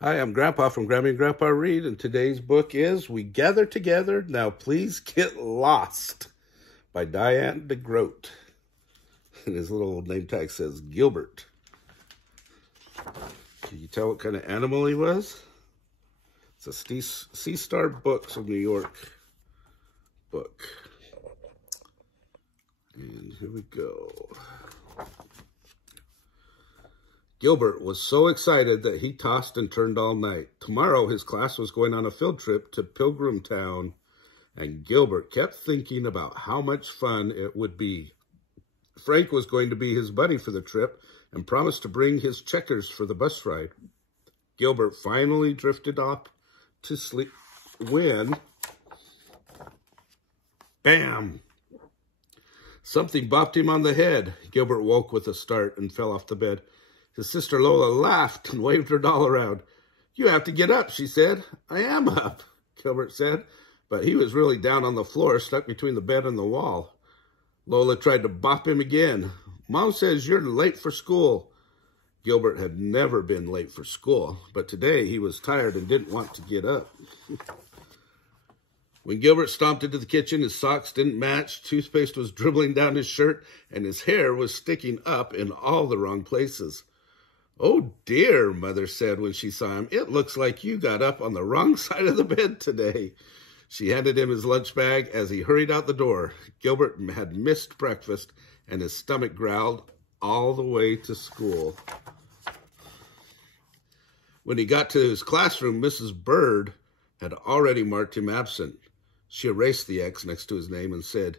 Hi, I'm Grandpa from Grammy and Grandpa Read, and today's book is We Gather Together, Now Please Get Lost by Diane deGroat. And his little name tag says Gilbert. Can you tell what kind of animal he was? It's a Sea Star Books of New York book. And here we go. Gilbert was so excited that he tossed and turned all night. Tomorrow, his class was going on a field trip to Pilgrim Town, and Gilbert kept thinking about how much fun it would be. Frank was going to be his buddy for the trip and promised to bring his checkers for the bus ride. Gilbert finally drifted off to sleep when, bam! Something bopped him on the head. Gilbert woke with a start and fell off the bed. His sister Lola laughed and waved her doll around. "You have to get up," she said. "I am up," Gilbert said, but he was really down on the floor, stuck between the bed and the wall. Lola tried to bop him again. "Mom says you're late for school." Gilbert had never been late for school, but today he was tired and didn't want to get up. When Gilbert stomped into the kitchen, his socks didn't match, toothpaste was dribbling down his shirt, and his hair was sticking up in all the wrong places. "Oh dear," Mother said when she saw him. "It looks like you got up on the wrong side of the bed today." She handed him his lunch bag as he hurried out the door. Gilbert had missed breakfast, and his stomach growled all the way to school. When he got to his classroom, Mrs. Bird had already marked him absent. She erased the X next to his name and said,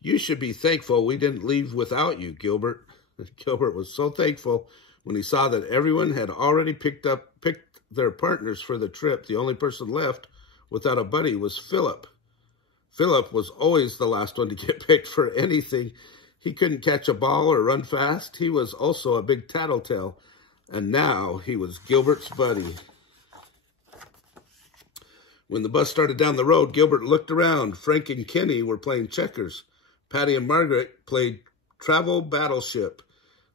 "You should be thankful we didn't leave without you, Gilbert." Gilbert was so thankful when he saw that everyone had already picked their partners for the trip. The only person left without a buddy was Philip. Philip was always the last one to get picked for anything. He couldn't catch a ball or run fast. He was also a big tattletale, and now he was Gilbert's buddy. When the bus started down the road, Gilbert looked around. Frank and Kenny were playing checkers. Patty and Margaret played Travel Battleship.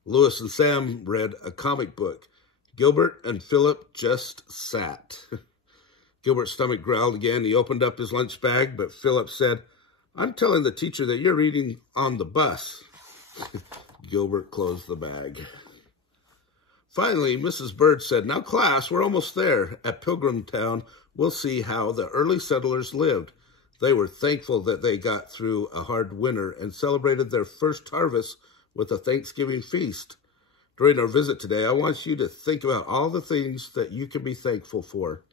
Louis and Sam read a comic book. Gilbert and Philip just sat. Gilbert's stomach growled again. He opened up his lunch bag, but Philip said, "I'm telling the teacher that you're reading on the bus." Gilbert closed the bag. Finally, Mrs. Bird said, "Now, class, we're almost there. At Pilgrim Town, we'll see how the early settlers lived." They were thankful that they got through a hard winter and celebrated their first harvest with a Thanksgiving feast. During our visit today, I want you to think about all the things that you can be thankful for.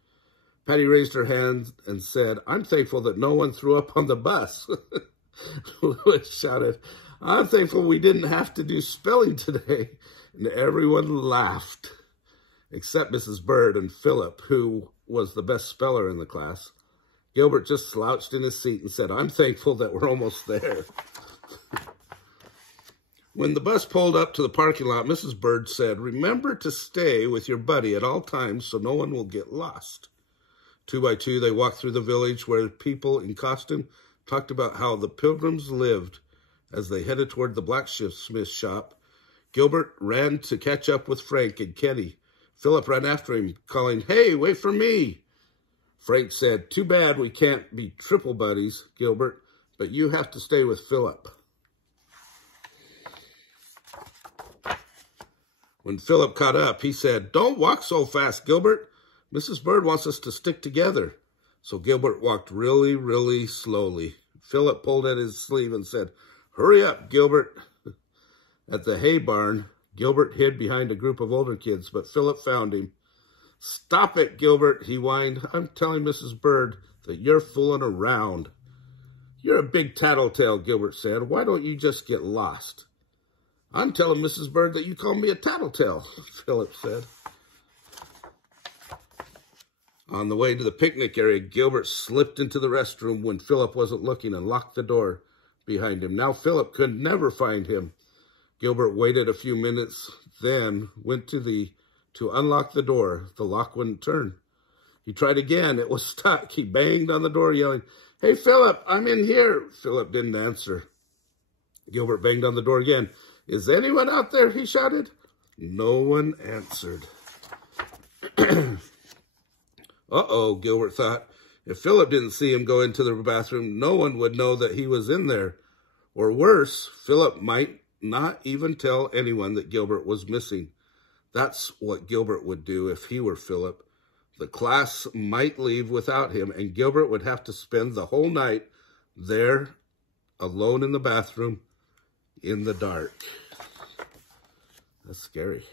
Patty raised her hand and said, "I'm thankful that no one threw up on the bus." Louis shouted, "I'm thankful we didn't have to do spelling today." And everyone laughed, except Mrs. Bird and Philip, who was the best speller in the class. Gilbert just slouched in his seat and said, "I'm thankful that we're almost there." When the bus pulled up to the parking lot, Mrs. Bird said, "Remember to stay with your buddy at all times so no one will get lost." 2 by 2, they walked through the village where people in costume talked about how the Pilgrims lived. As they headed toward the blacksmith shop, Gilbert ran to catch up with Frank and Kenny. Philip ran after him, calling, "Hey, wait for me." Frank said, "Too bad we can't be triple buddies, Gilbert, but you have to stay with Philip." When Philip caught up, he said, "Don't walk so fast, Gilbert. Mrs. Bird wants us to stick together." So Gilbert walked really, really slowly. Philip pulled at his sleeve and said, "Hurry up, Gilbert." At the hay barn, Gilbert hid behind a group of older kids, but Philip found him. "Stop it, Gilbert," he whined. "I'm telling Mrs. Bird that you're fooling around." "You're a big tattletale," Gilbert said. "Why don't you just get lost?" "I'm telling Mrs. Bird that you call me a tattletale," Philip said. On the way to the picnic area, Gilbert slipped into the restroom when Philip wasn't looking and locked the door behind him. Now Philip could never find him. Gilbert waited a few minutes, then went to unlock the door. The lock wouldn't turn. He tried again. It was stuck. He banged on the door, yelling, "Hey, Philip, I'm in here." Philip didn't answer. Gilbert banged on the door again. "Is anyone out there?" he shouted. No one answered. Uh-oh, Gilbert thought. If Philip didn't see him go into the bathroom, no one would know that he was in there. Or worse, Philip might not even tell anyone that Gilbert was missing. That's what Gilbert would do if he were Philip. The class might leave without him, and Gilbert would have to spend the whole night there, alone in the bathroom, in the dark. That's scary.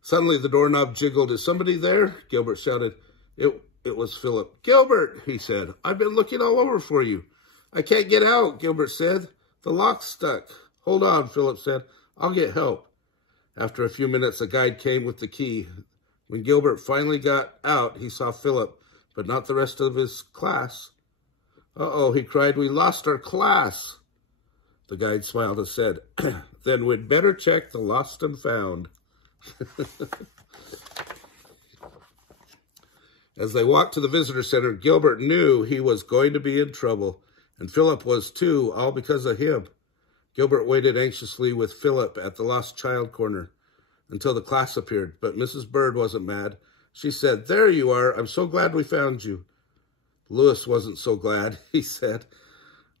Suddenly, the doorknob jiggled. Is somebody there? Gilbert shouted. It was Philip. Gilbert, he said, I've been looking all over for you. I can't get out, Gilbert said. The lock's stuck. Hold on, Philip said. I'll get help. After a few minutes, a guide came with the key. When Gilbert finally got out, he saw Philip, but not the rest of his class. Uh-oh, he cried, we lost our class. The guide smiled and said, then we'd better check the lost and found. As they walked to the visitor center, Gilbert knew he was going to be in trouble, and Philip was too, all because of him. Gilbert waited anxiously with Philip at the lost child corner until the class appeared, but Mrs. Bird wasn't mad. She said, there you are. I'm so glad we found you. Louis wasn't so glad. He said,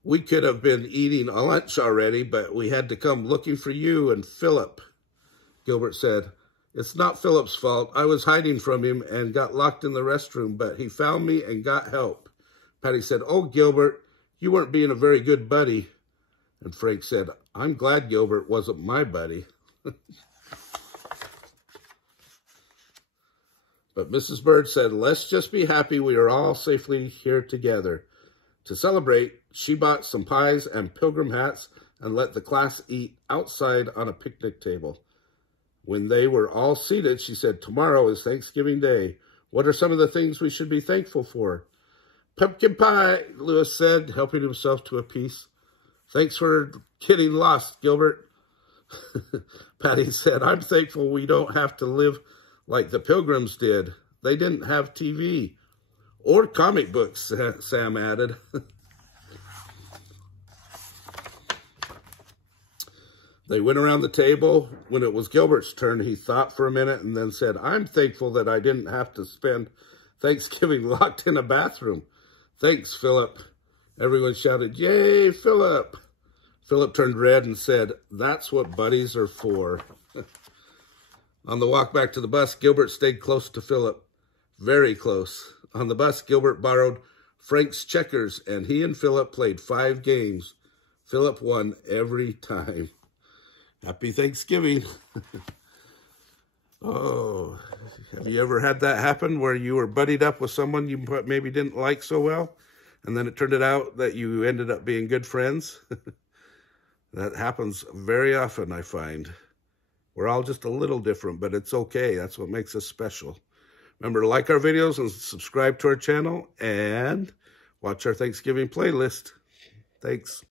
we could have been eating a lunch already, but we had to come looking for you and Philip. Gilbert said, it's not Philip's fault. I was hiding from him and got locked in the restroom, but he found me and got help. Patty said, oh, Gilbert, you weren't being a very good buddy. And Frank said, I'm glad Gilbert wasn't my buddy. But Mrs. Bird said, let's just be happy we are all safely here together. To celebrate, she bought some pies and pilgrim hats and let the class eat outside on a picnic table. When they were all seated, she said, tomorrow is Thanksgiving Day. What are some of the things we should be thankful for? Pumpkin pie, Louis said, helping himself to a piece. Thanks for getting lost, Gilbert. Patty said, I'm thankful we don't have to live like the Pilgrims did. They didn't have TV or comic books, Sam added. They went around the table. When it was Gilbert's turn, he thought for a minute and then said, I'm thankful that I didn't have to spend Thanksgiving locked in a bathroom. Thanks, Philip. Everyone shouted, yay, Philip. Philip turned red and said, that's what buddies are for. On the walk back to the bus, Gilbert stayed close to Philip, very close. On the bus, Gilbert borrowed Frank's checkers, and he and Philip played 5 games. Philip won every time. Happy Thanksgiving. Oh, have you ever had that happen where you were buddied up with someone you maybe didn't like so well, and then it turned out that you ended up being good friends? That happens very often, I find. We're all just a little different, but it's okay. That's what makes us special. Remember to like our videos and subscribe to our channel and watch our Thanksgiving playlist. Thanks.